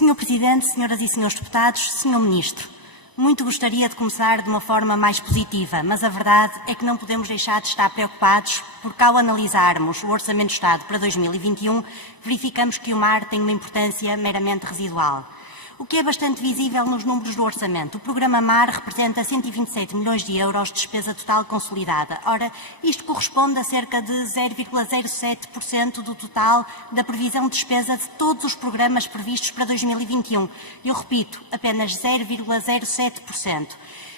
Senhor Presidente, Senhoras e Senhores Deputados, Senhor Ministro, muito gostaria de começar de uma forma mais positiva, mas a verdade é que não podemos deixar de estar preocupados porque, ao analisarmos o Orçamento do Estado para 2021, verificamos que o mar tem uma importância meramente residual. O que é bastante visível nos números do orçamento. O programa MAR representa 127 milhões de euros de despesa total consolidada. Ora, isto corresponde a cerca de 0,07% do total da previsão de despesa de todos os programas previstos para 2021. Eu repito, apenas 0,07%.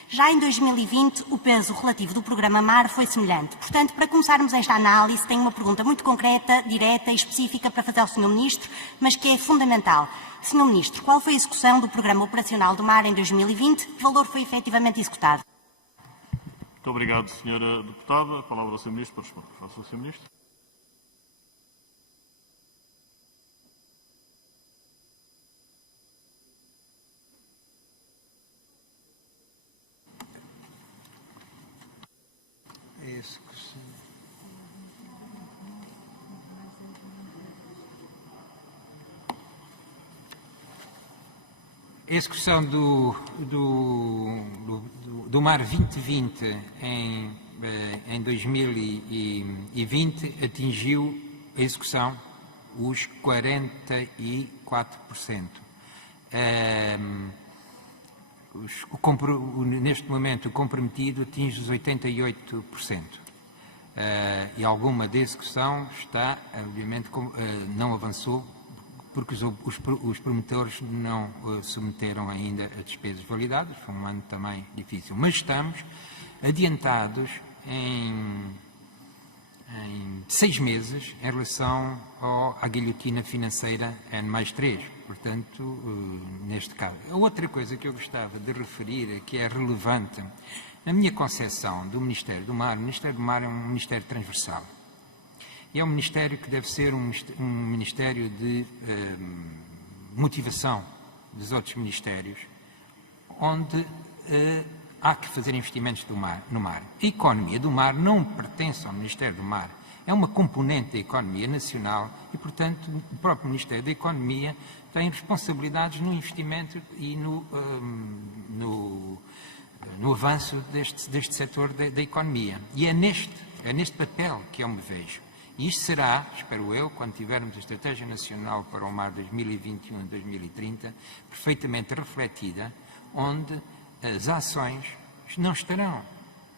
Já em 2020, o peso relativo do programa MAR foi semelhante. Portanto, para começarmos esta análise, tenho uma pergunta muito concreta, direta e específica para fazer ao Sr. Ministro, mas que é fundamental. Sr. Ministro, qual foi a execução do Programa Operacional do MAR em 2020? Que valor foi efetivamente executado? Muito obrigado, Sra. Deputada. A palavra ao Sr. Ministro para responder. Faça o Sr. Ministro. A execução do MAR 2020 em 2020 atingiu a execução os 44%. Neste momento, o comprometido atinge os 88%. E alguma da execução está, obviamente, não avançou, porque os promotores não submeteram ainda a despesas validadas. Foi um ano também difícil. Mas estamos adiantados em 6 meses em relação à guilhotina financeira N+3. Portanto, neste caso. A outra coisa que eu gostava de referir, que é relevante, na minha concepção do Ministério do Mar, o Ministério do Mar é um Ministério transversal. E é um Ministério que deve ser um Ministério de motivação dos outros Ministérios, onde há que fazer investimentos no mar. A economia do mar não pertence ao Ministério do Mar, é uma componente da economia nacional e, portanto, o próprio Ministério da Economia tem responsabilidades no investimento e no avanço deste setor da economia. E é neste papel que eu me vejo. E isto será, espero eu, quando tivermos a Estratégia Nacional para o Mar 2021-2030, perfeitamente refletida, onde as ações não estarão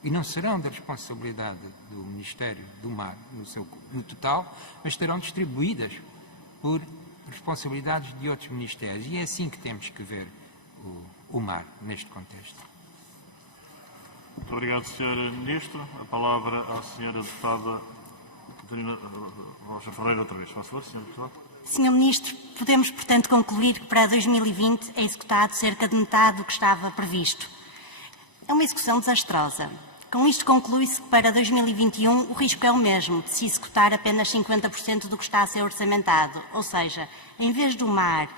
e não serão da responsabilidade do Ministério do Mar no total, mas estarão distribuídas por responsabilidades de outros ministérios. E é assim que temos que ver o mar neste contexto. Muito obrigado, Sr. Ministro. A palavra à Sra. Deputada Rocha Ferreira, outra vez. Faz favor, Sr. Deputado. Sr. Ministro, podemos, portanto, concluir que para 2020 é executado cerca de metade do que estava previsto. É uma execução desastrosa. Com isto conclui-se que para 2021 o risco é o mesmo, de se executar apenas 50% do que está a ser orçamentado. Ou seja, em vez do MAR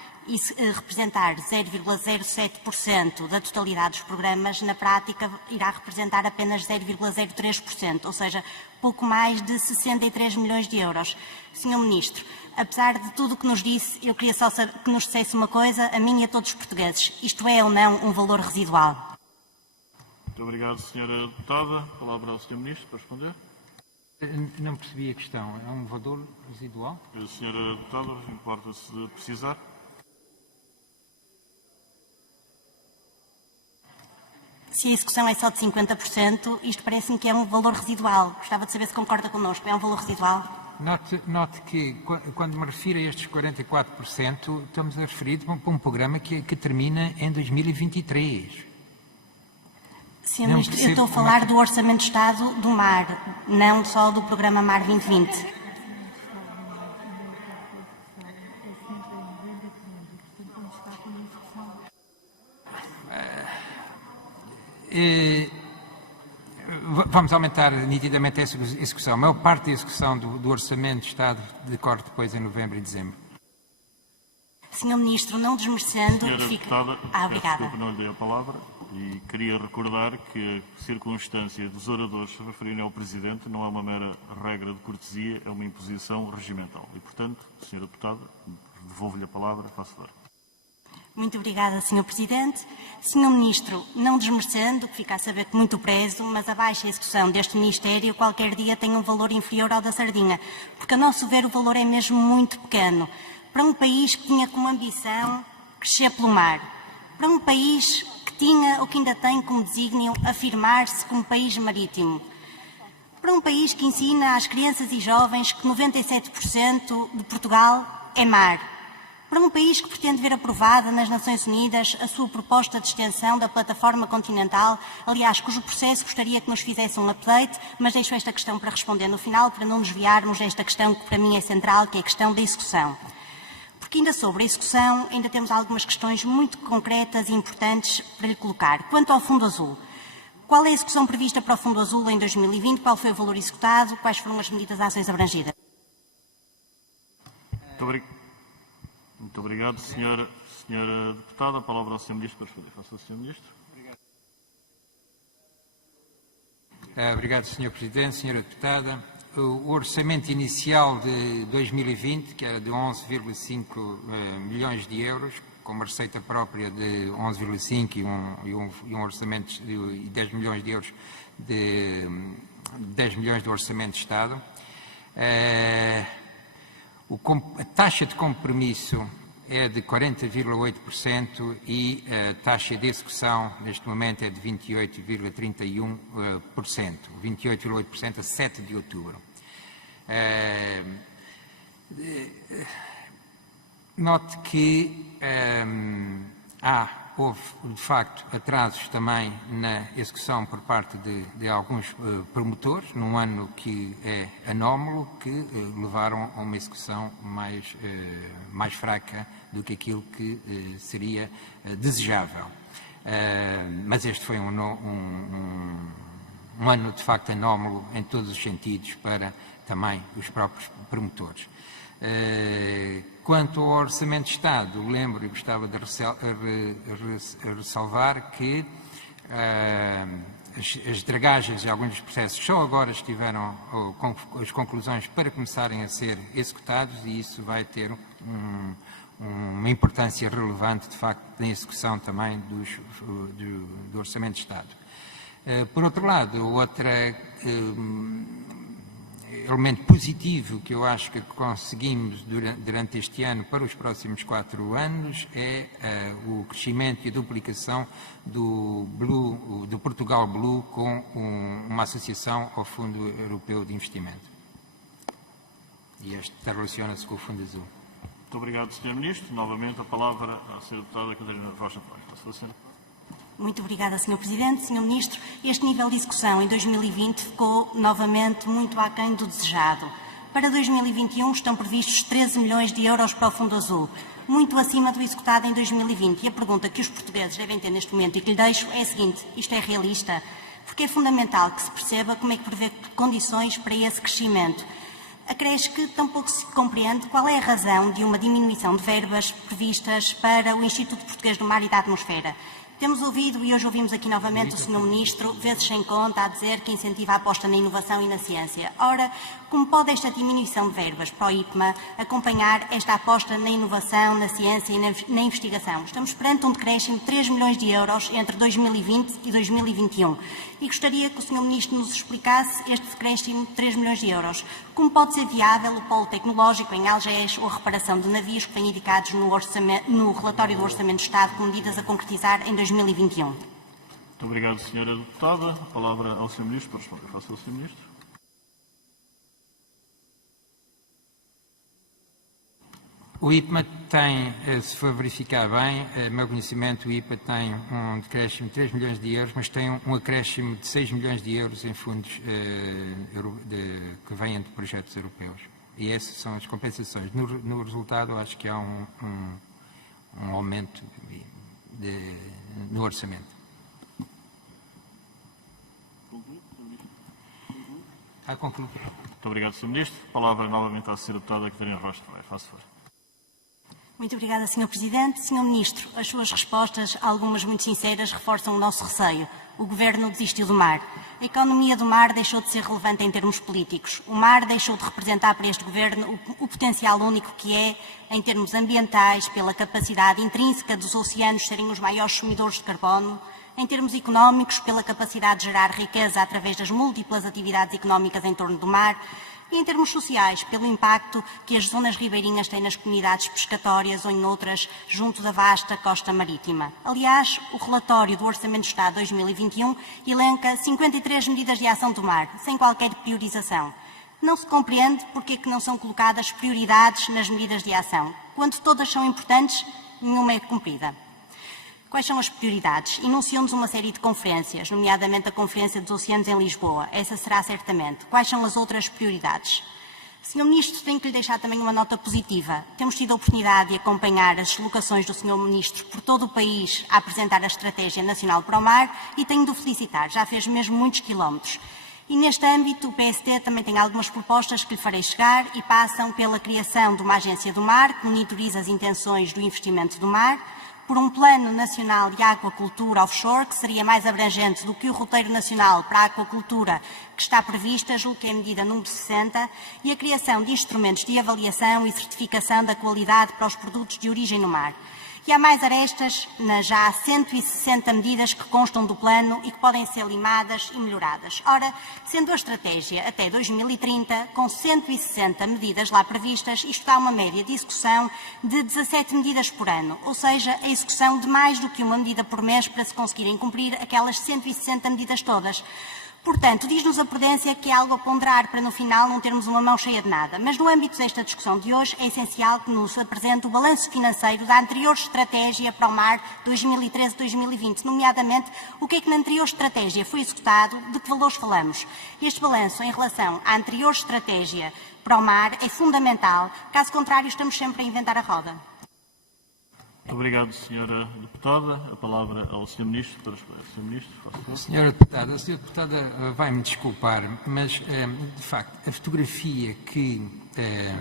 representar 0,07% da totalidade dos programas, na prática irá representar apenas 0,03%, ou seja, pouco mais de 63 milhões de euros. Sr. Ministro, apesar de tudo o que nos disse, eu queria só saber que nos dissesse uma coisa, a mim e a todos os portugueses. Isto é ou não um valor residual? Muito obrigado, Sra. Deputada. A palavra ao Sr. Ministro para responder. Não percebi a questão. É um valor residual? A Sra. Deputada, importa-se de precisar. Se a execução é só de 50%, isto parece-me que é um valor residual. Gostava de saber se concorda connosco. É um valor residual? Note que, quando me refiro a estes 44%, estamos a referir para um programa que termina em 2023. Sr. Ministro, eu estou a falar do Orçamento de Estado do MAR, não só do programa MAR 2020. Vamos aumentar nitidamente essa execução. A maior parte da execução do Orçamento de Estado decorre depois em novembro e dezembro. Sr. Ministro, não desmerecendo... Senhora Deputada, obrigada. Desculpa, não lhe dei a palavra e queria recordar que a circunstância dos oradores se referirem ao Presidente não é uma mera regra de cortesia, é uma imposição regimental. E, portanto, Senhora Deputada, devolvo-lhe a palavra, faça favor. Muito obrigada, Sr. Presidente. Sr. Ministro, não desmerecendo, que fica a saber que muito prezo, mas a baixa execução deste Ministério qualquer dia tem um valor inferior ao da sardinha, porque a nosso ver o valor é mesmo muito pequeno. Para um país que tinha como ambição crescer pelo mar, para um país que tinha ou que ainda tem como desígnio afirmar-se como país marítimo, para um país que ensina às crianças e jovens que 97% de Portugal é mar, para um país que pretende ver aprovada nas Nações Unidas a sua proposta de extensão da plataforma continental, aliás, cujo processo gostaria que nos fizesse um update, mas deixo esta questão para responder no final, para não desviarmos desta questão que para mim é central, que é a questão da execução. Porque ainda sobre a execução, ainda temos algumas questões muito concretas e importantes para lhe colocar. Quanto ao Fundo Azul, qual é a execução prevista para o Fundo Azul em 2020? Qual foi o valor executado? Quais foram as medidas de ações abrangidas? Muito obrigado, senhora deputada. A palavra ao Sr. Ministro para responder. Faça ao Sr. Ministro. Obrigado, Sr. Presidente. Senhora deputada, o orçamento inicial de 2020, que era de 11,5 milhões de euros, com uma receita própria de 11,5 e um orçamento de 10 milhões de euros, de 10 milhões de orçamento de Estado. A taxa de compromisso é de 40,8% e a taxa de execução neste momento é de 28,31%, 28,8% a 7 de outubro. Note que houve, de facto, atrasos também na execução por parte de alguns promotores, num ano que é anómalo, que levaram a uma execução mais fraca do que aquilo que seria desejável. Mas este foi um ano, de facto, anómalo em todos os sentidos para também os próprios promotores. Quanto ao Orçamento de Estado, lembro e gostava de ressalvar que as dragagens e alguns dos processos só agora estiveram com as conclusões para começarem a ser executados e isso vai ter uma importância relevante, de facto, na execução também do Orçamento de Estado. Por outro lado, outro elemento positivo que eu acho que conseguimos durante este ano para os próximos 4 anos é o crescimento e a duplicação do Portugal Blue com uma associação ao Fundo Europeu de Investimento. E este relaciona-se com o Fundo Azul. Muito obrigado, Sr. Ministro. Novamente a palavra à Sra. Deputada Catarina Rocha Paz. Muito obrigada, Sr. Presidente. Sr. Ministro, este nível de execução em 2020 ficou novamente muito aquém do desejado. Para 2021 estão previstos 13 milhões de euros para o Fundo Azul, muito acima do executado em 2020. E a pergunta que os portugueses devem ter neste momento e que lhe deixo é a seguinte: isto é realista? Porque é fundamental que se perceba como é que prevê condições para esse crescimento. Acresce que tampouco se compreende qual é a razão de uma diminuição de verbas previstas para o Instituto Português do Mar e da Atmosfera. Temos ouvido, e hoje ouvimos aqui novamente o Sr. Ministro, vezes sem conta, a dizer que incentiva a aposta na inovação e na ciência. Ora, como pode esta diminuição de verbas para o IPMA acompanhar esta aposta na inovação, na ciência e na investigação? Estamos perante um decréscimo de 3 milhões de euros entre 2020 e 2021. E gostaria que o Sr. Ministro nos explicasse este decréscimo de 3 milhões de euros. Como pode ser viável o polo tecnológico em Algés ou a reparação de navios que vêm indicados no relatório do Orçamento de Estado com medidas a concretizar em 2021? Muito obrigado, Sra. Deputada. A palavra ao Sr. Ministro para responder. Faça ao Sr. Ministro. O IPMA tem, se for verificar bem, meu conhecimento, o IPA tem um decréscimo de 3 milhões de euros, mas tem um acréscimo de 6 milhões de euros em fundos que vêm de projetos europeus. E essas são as compensações. No resultado, acho que há um aumento no orçamento. Concluo. Muito obrigado, Sr. Ministro. A palavra novamente à Sra. Deputada Catarina Rocha. Faça favor. Muito obrigada, Sr. Presidente. Sr. Ministro, as suas respostas, algumas muito sinceras, reforçam o nosso receio. O Governo desistiu do mar. A economia do mar deixou de ser relevante em termos políticos. O mar deixou de representar para este Governo o potencial único que é, em termos ambientais, pela capacidade intrínseca dos oceanos serem os maiores consumidores de carbono, em termos económicos, pela capacidade de gerar riqueza através das múltiplas atividades económicas em torno do mar, e em termos sociais, pelo impacto que as zonas ribeirinhas têm nas comunidades pescatórias ou em outras, junto da vasta costa marítima. Aliás, o relatório do Orçamento de Estado 2021 elenca 53 medidas de ação do mar, sem qualquer priorização. Não se compreende porque é que não são colocadas prioridades nas medidas de ação. Quando todas são importantes, nenhuma é cumprida. Quais são as prioridades? Enunciam-nos uma série de conferências, nomeadamente a Conferência dos Oceanos em Lisboa. Essa será certamente. Quais são as outras prioridades? Sr. Ministro, tenho que lhe deixar também uma nota positiva. Temos tido a oportunidade de acompanhar as deslocações do Sr. Ministro por todo o país a apresentar a Estratégia Nacional para o Mar e tenho de o felicitar. Já fez mesmo muitos quilómetros. E neste âmbito, o PST também tem algumas propostas que lhe farei chegar e passam pela criação de uma agência do mar que monitoriza as intenções do investimento do mar, por um Plano Nacional de Aquacultura Offshore, que seria mais abrangente do que o Roteiro Nacional para a Aquacultura que está prevista, julgo que é a medida número 60, e a criação de instrumentos de avaliação e certificação da qualidade para os produtos de origem no mar. E há mais arestas, já há 160 medidas que constam do plano e que podem ser limadas e melhoradas. Ora, sendo a estratégia até 2030, com 160 medidas lá previstas, isto dá uma média de execução de 17 medidas por ano, ou seja, a execução de mais do que uma medida por mês para se conseguirem cumprir aquelas 160 medidas todas. Portanto, diz-nos a prudência que é algo a ponderar para no final não termos uma mão cheia de nada. Mas no âmbito desta discussão de hoje é essencial que nos apresente o balanço financeiro da anterior estratégia para o mar 2013-2020, nomeadamente o que é que na anterior estratégia foi executado, de que valores falamos. Este balanço em relação à anterior estratégia para o mar é fundamental, caso contrário estamos sempre a inventar a roda. Muito obrigado, Sra. Deputada. A palavra ao Sr. Ministro para esclarecer. Sr. Ministro, faça favor. Senhora Deputada vai-me desculpar, mas, de facto, a fotografia que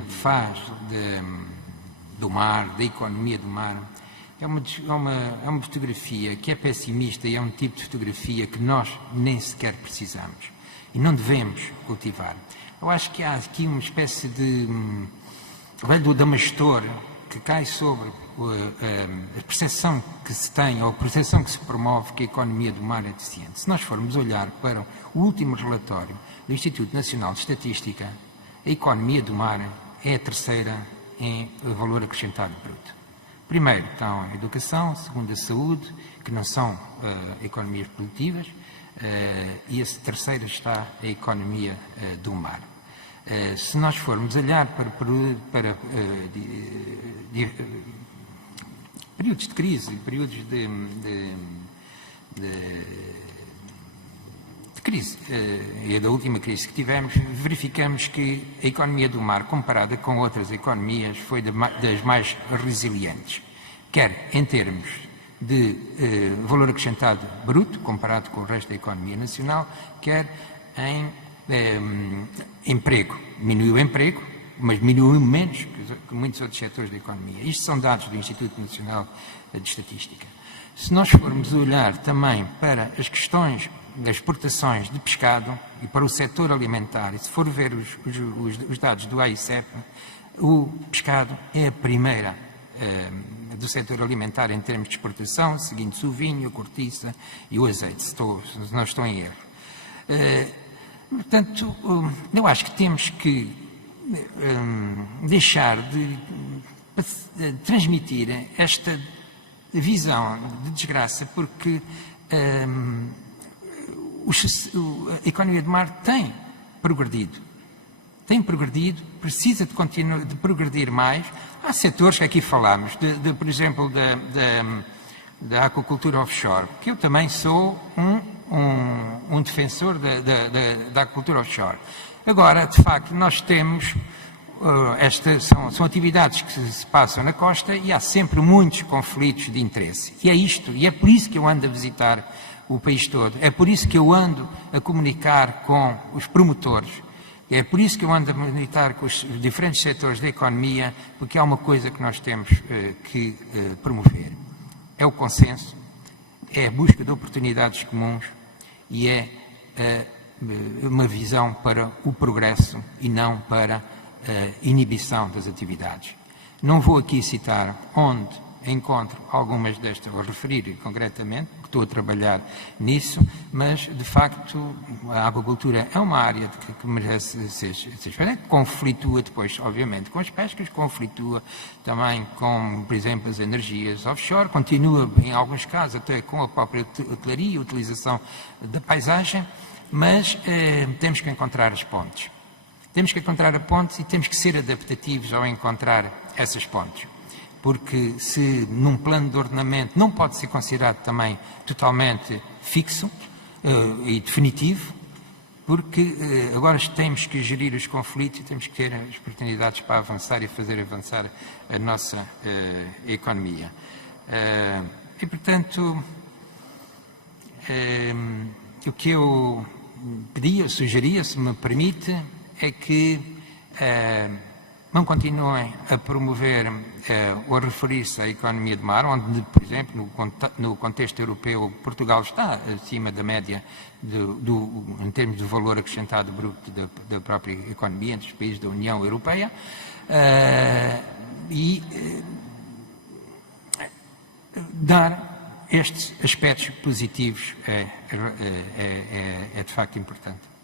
faz do mar, da economia do mar, é uma fotografia que é pessimista e é um tipo de fotografia que nós nem sequer precisamos e não devemos cultivar. Eu acho que há aqui uma espécie de velho do Damastor que cai sobre a percepção que se tem, ou a percepção que se promove que a economia do mar é deficiente. Se nós formos olhar para o último relatório do Instituto Nacional de Estatística, a economia do mar é a terceira em valor acrescentado bruto. Primeiro estão a educação, segundo a saúde, que não são economias produtivas, e a terceira está a economia do mar. Se nós formos olhar para períodos de crise, períodos de crise, e da última crise que tivemos, verificamos que a economia do mar, comparada com outras economias, foi das mais resilientes, quer em termos de valor acrescentado bruto, comparado com o resto da economia nacional, quer em emprego. Diminuiu o emprego, mas diminuiu menos que muitos outros setores da economia. Isto são dados do Instituto Nacional de Estatística. Se nós formos olhar também para as questões das exportações de pescado e para o setor alimentar, e se for ver os dados do AICEP, o pescado é a primeira do setor alimentar em termos de exportação, seguindo-se o vinho, a cortiça e o azeite, se não estou em erro. Portanto, eu acho que temos que deixar de transmitir esta visão de desgraça, porque a economia do mar tem progredido, precisa de progredir mais. Há setores que aqui falámos, por exemplo, da aquacultura offshore, que eu também sou um defensor da aquacultura offshore. Agora, de facto, nós temos, são atividades que se passam na costa e há sempre muitos conflitos de interesse. E é isto, e é por isso que eu ando a visitar o país todo, é por isso que eu ando a comunicar com os promotores, É por isso que eu ando a meditar com os diferentes setores da economia, porque há uma coisa que nós temos que promover. É o consenso, é a busca de oportunidades comuns e é uma visão para o progresso e não para a inibição das atividades. Não vou aqui citar onde encontro algumas destas, vou referir concretamente, porque estou a trabalhar nisso, mas, de facto, a aquicultura é uma área que merece ser expandido. Conflitua depois, obviamente, com as pescas, conflitua também com, por exemplo, as energias offshore, continua, em alguns casos, até com a própria hotelaria, a utilização da paisagem, mas temos que encontrar as pontes. Temos que encontrar a pontes e temos que ser adaptativos ao encontrar essas pontes. Porque se num plano de ordenamento não pode ser considerado também totalmente fixo e definitivo, porque agora temos que gerir os conflitos e temos que ter as oportunidades para avançar e fazer avançar a nossa economia. E, portanto, o que eu pedia, sugeria, se me permite, é que não continuem a promover ou a referir-se à economia de mar, onde, por exemplo, no contexto europeu, Portugal está acima da média em termos de valor acrescentado bruto da própria economia entre os países da União Europeia, e dar estes aspectos positivos é de facto importante.